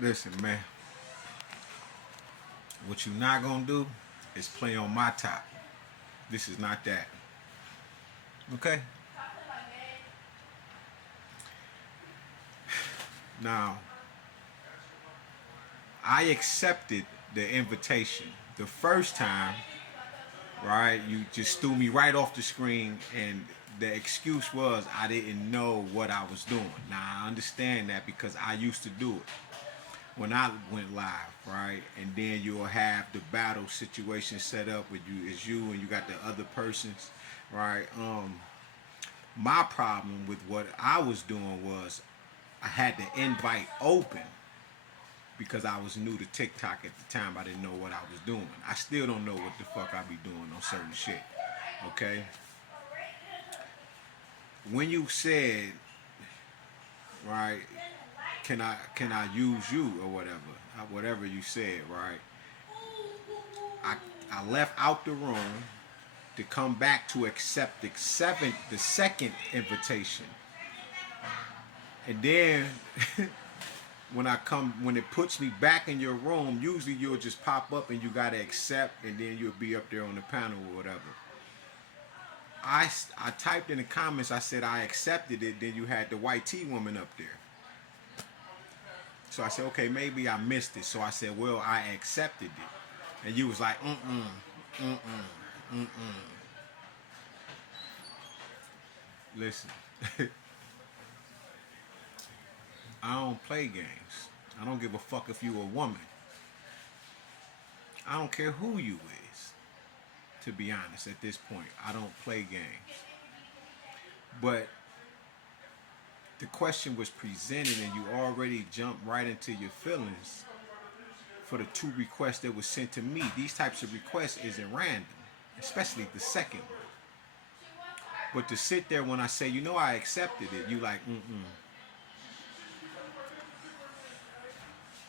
Listen, man. What you not gonna do is play on my top. This is not that. Okay? Now, I accepted the invitation. The first time, right, you just threw me right off the screen, and the excuse was I didn't know what I was doing. Now, I understand that because I used to do it when I went live, right? And then you'll have the battle situation set up with you is you and you got the other persons, right? My problem with what I was doing was I had the invite open because I was new to TikTok at the time. I didn't know what I was doing. I still don't know what the fuck I be doing on certain shit. Okay? When you said, right, can I use you or whatever you said, right? I left out the room to come back to accept the second invitation. And then when it puts me back in your room, usually you'll just pop up and you gotta accept, and then you'll be up there on the panel or whatever. I typed in the comments, I said I accepted it, then you had the white tea woman up there. So I said, okay, maybe I missed it. So I said, well, I accepted it. And you was like, listen, I don't play games. I don't give a fuck if you a woman. I don't care who you is. To be honest, at this point, I don't play games. But the question was presented and you already jumped right into your feelings for the two requests that was sent to me. These types of requests isn't random, especially the second one. But to sit there when I say, you know, I accepted it, you like,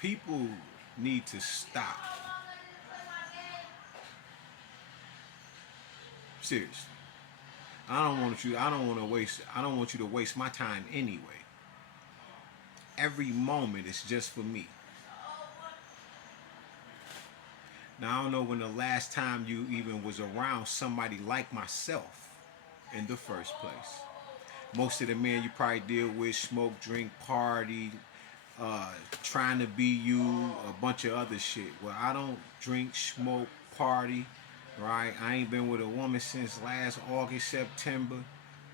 people need to stop. Seriously. I don't want you to waste my time anyway. Every moment is just for me. Now I don't know when the last time you even was around somebody like myself in the first place. Most of the men you probably deal with smoke, drink, party, trying to be you, a bunch of other shit. Well, I don't drink, smoke, party, right? I ain't been with a woman since last August, September,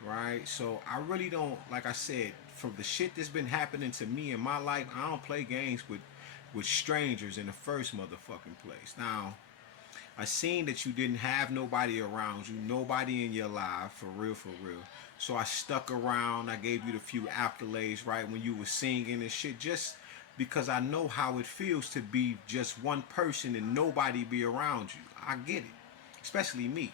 right? So I really don't, like I said, from the shit that's been happening to me in my life, I don't play games with strangers in the first motherfucking place. Now, I seen that you didn't have nobody around you, nobody in your life, for real, for real. So I stuck around. I gave you the few accolades, right, when you were singing and shit, just because I know how it feels to be just one person and nobody be around you. I get it, especially me.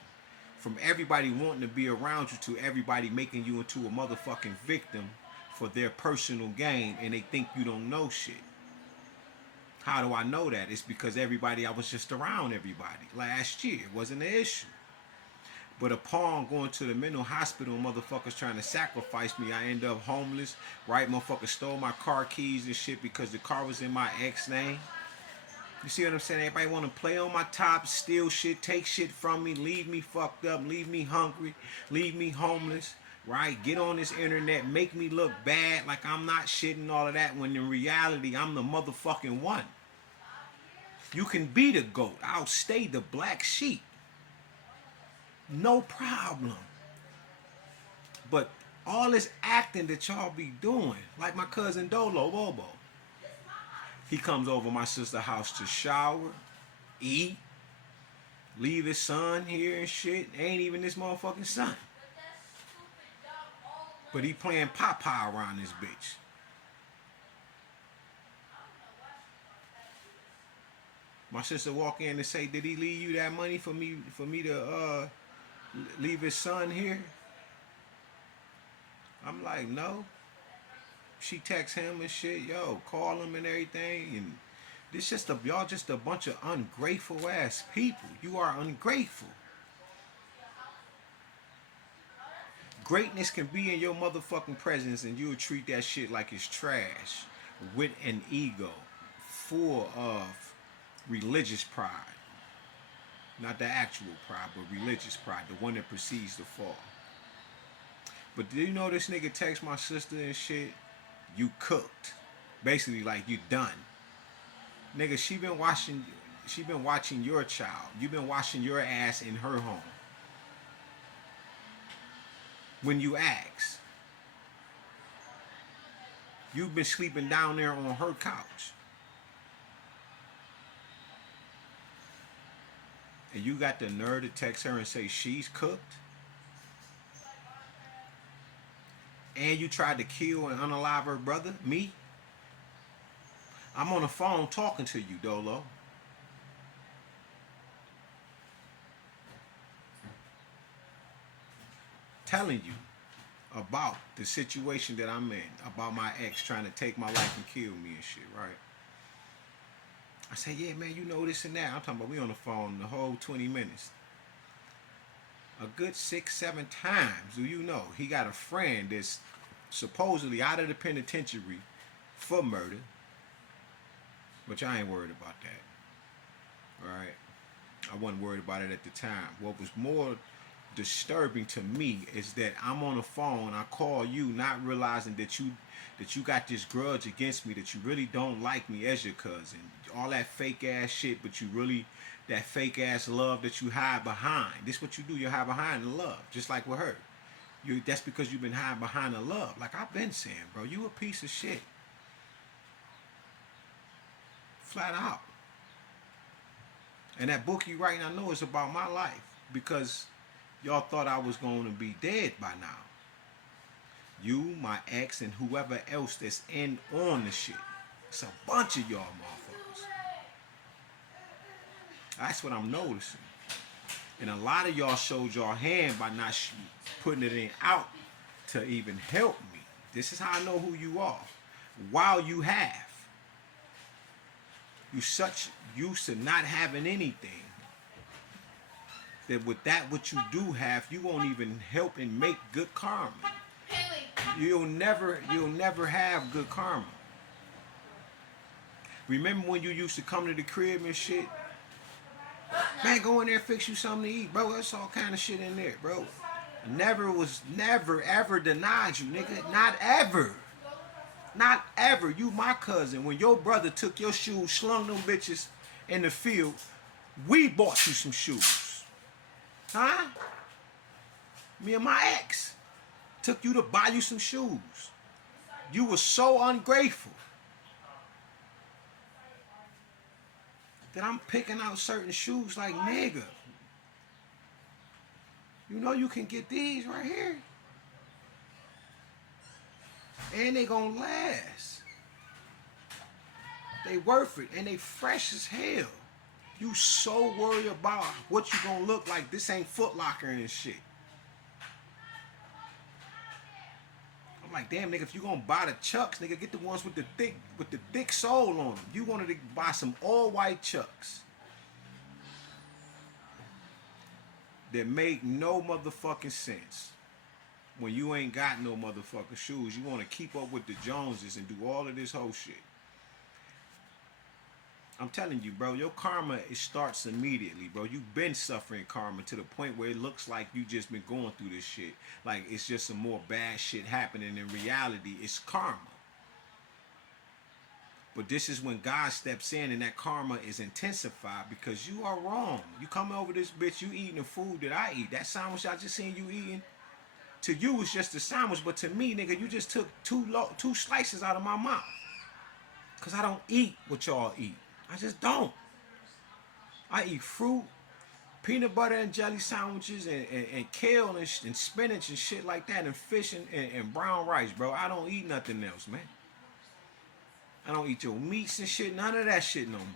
From everybody wanting to be around you to everybody making you into a motherfucking victim for their personal gain, and they think you don't know shit. How do I know that? It's because I was just around everybody. Last year, it wasn't an issue. But upon going to the mental hospital, motherfuckers trying to sacrifice me, I end up homeless, right? Motherfuckers stole my car keys and shit because the car was in my ex name. You see what I'm saying? Everybody want to play on my top, steal shit, take shit from me, leave me fucked up, leave me hungry, leave me homeless, right? Get on this internet, make me look bad like I'm not shit and all of that, when in reality, I'm the motherfucking one. You can be the GOAT. I'll stay the black sheep. No problem. But all this acting that y'all be doing, like my cousin Dolo Bobo. He comes over my sister's house to shower, eat, leave his son here and shit. Ain't even this motherfucking son. But he playing Popeye around this bitch. My sister walk in and say, "Did he leave you that money for me to leave his son here?" I'm like, "No." She texts him and shit, yo, call him and everything, and y'all just a bunch of ungrateful ass people. You are ungrateful. Greatness can be in your motherfucking presence, and you'll treat that shit like it's trash with an ego. full of religious pride. Not the actual pride, but religious pride, the one that precedes the fall. But do you know this nigga text my sister and shit? You cooked. Basically like you done. Nigga, she been watching your child. You've been washing your ass in her home. When you ask. You've been sleeping down there on her couch. And you got the nerve to text her and say she's cooked? And you tried to kill and unalive her brother? Me? I'm on the phone talking to you, Dolo. Telling you about the situation that I'm in, about my ex trying to take my life and kill me and shit, right? I say, yeah, man, you know this and that. I'm talking about we on the phone the whole 20 minutes. A good 6-7 times, do you know, he got a friend that's supposedly out of the penitentiary for murder. Which I ain't worried about that. Alright? I wasn't worried about it at the time. What was more disturbing to me is that I'm on the phone, I call you not realizing that you got this grudge against me, that you really don't like me as your cousin. All that fake ass shit, but you really, that fake ass love that you hide behind. This is what you do, you hide behind the love. Just like with her. That's because you've been hiding behind the love. Like I've been saying, bro, you a piece of shit. Flat out. And that book you writing, I know it's about my life. Because y'all thought I was going to be dead by now. You, my ex, and whoever else that's in on the shit. It's a bunch of y'all motherfuckers. That's what I'm noticing. And a lot of y'all showed y'all hand by not putting it in out to even help me. This is how I know who you are. While you have. You such used to not having anything. That with that what you do have, you won't even help and make good karma. You'll never have good karma. Remember when you used to come to the crib and shit? Man, go in there, fix you something to eat, bro. That's all kind of shit in there, bro. Never ever denied you, nigga. Not ever. Not ever. You my cousin. When your brother took your shoes, slung them bitches in the field, we bought you some shoes. Huh? Me and my ex took you to buy you some shoes. You were so ungrateful that I'm picking out certain shoes like, nigga, you know you can get these right here. And they gonna last. They worth it. And they fresh as hell. You so worried about what you gonna look like. This ain't Foot Locker and shit. I'm like, damn, nigga, if you gonna buy the Chucks, nigga, get the ones with the thick sole on them. You wanted to buy some all white Chucks that make no motherfucking sense. When you ain't got no motherfucking shoes, you want to keep up with the Joneses and do all of this whole shit. I'm telling you, bro, your karma, it starts immediately, bro. You've been suffering karma to the point where it looks like you just been going through this shit. Like it's just some more bad shit happening. In reality, it's karma. But this is when God steps in and that karma is intensified because you are wrong. You come over this bitch, you eating the food that I eat. That sandwich I just seen you eating, to you it's just a sandwich, but to me, nigga, you just took two slices out of my mouth. Because I don't eat what y'all eat. I just don't. I eat fruit, peanut butter and jelly sandwiches, and kale and spinach and shit like that, and fish and brown rice, bro. I don't eat nothing else, man. I don't eat your meats and shit, none of that shit no more.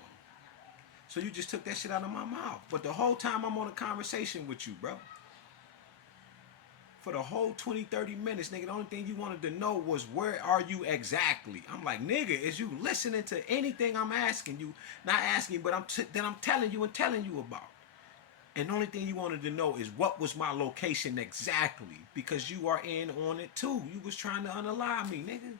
So you just took that shit out of my mouth. But the whole time I'm on a conversation with you, bro. For the whole 20-30 minutes, nigga, the only thing you wanted to know was where are you exactly? I'm like, nigga, is you listening to anything I'm asking you? Not asking, but I'm telling you and telling you about. And the only thing you wanted to know is what was my location exactly? Because you are in on it too. You was trying to unalive me, nigga.